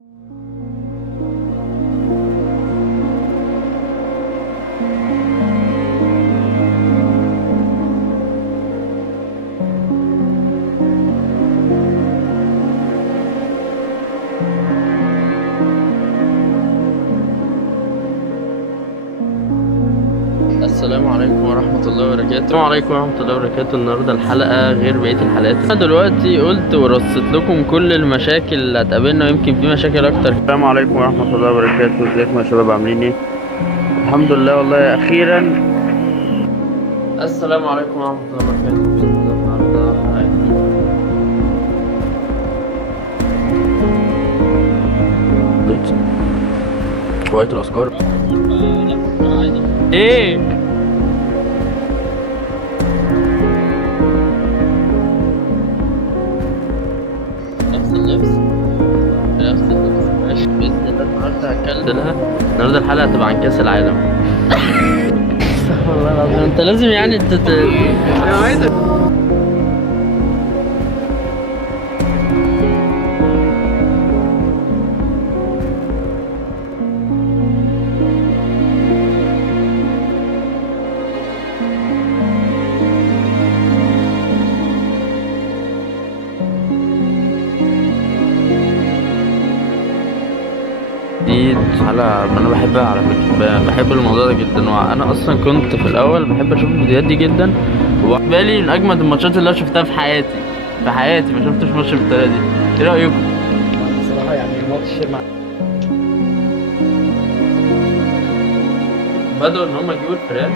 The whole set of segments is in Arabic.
السلام عليكم ورحمة الله وبركاته. السلام عليكم ورحمة الله وبركاته. النهاردة الحلقة غير بقية الحلقات. أنا دلوقتي قلت ورصيت لكم كل المشاكل اللي هتقابلنا ويمكن في مشاكل أكتر. السلام عليكم ورحمة الله وبركاته. ازيكم يا شباب، عاملين ايه؟ الحمد لله والله أخيرا. السلام عليكم ورحمة الله وبركاته. بإذن الله النهاردة شوية الأذكار. ايه؟ نفس اللبس ماشي. بإذن الله النهاردة هتكلم لها. النهاردة الحلقة هتبقى عن كأس العالم. استغفر الله العظيم. انت لازم يعني انا عايز دي حلقة أنا بحبها على فكرة، بحب الموضوع ده جدا، وأنا أصلا كنت في الأول بحب أشوف الفيديوهات دي جدا، وبالي من أجمد الماتشات اللي أنا شفتها في حياتي. ما شفتش ماتش بالطريقة دي. إيه رأيكم؟ بصراحة يعني ماتش بدأوا إن هما يجيبوا الفيران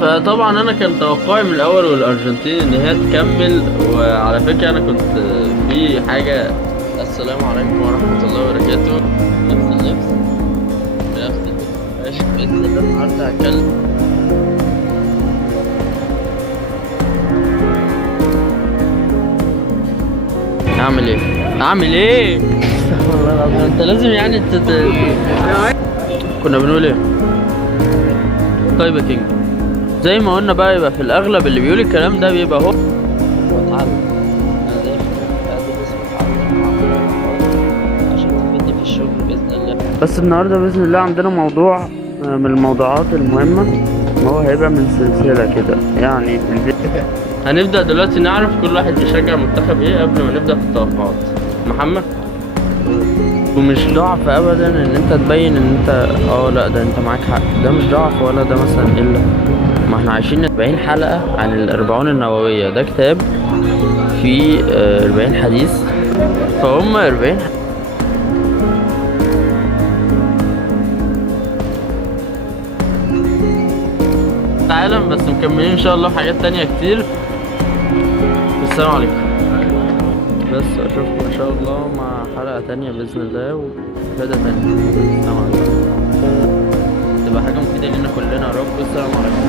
فطبعا أنا كان توقعي من الأول والأرجنتين إن هي تكمل، وعلى فكرة أنا كنت في حاجة. السلام عليكم ورحمة الله وبركاته. نفس اللبس ماشي. بإذن الله النهاردة هتكلم. أعمل إيه؟ استغفر الله العظيم. أنت لازم يعني كنا بنقول إيه؟ طيب يا كينج، زي ما قلنا بقى، يبقى في الأغلب اللي بيقول الكلام ده بيبقى هو واتعلم. بس النهارده باذن الله عندنا موضوع من الموضوعات المهمه، هو هيبقى من سلسله كده يعني في الفيديو. هنبدا دلوقتي نعرف كل واحد بيشجع منتخب ايه قبل ما نبدا في التوقعات. محمد، ومش ضعف ابدا ان انت تبين ان انت لا ده انت معاك حق، ده مش ضعف ولا ده مثلا الا ما احنا عايشين 40 حلقه عن الأربعون النوويه. ده كتاب فيه 40 حديث، فهم 40 عالم، بس مكملين ان شاء الله في حاجات تانية كتير. السلام عليكم. بس اشوفكم ان شاء الله مع حلقة تانية باذن الله وفائدة تانية. السلام عليكم. تبقى حاجة مفيدة لنا كلنا يا رب. السلام عليكم.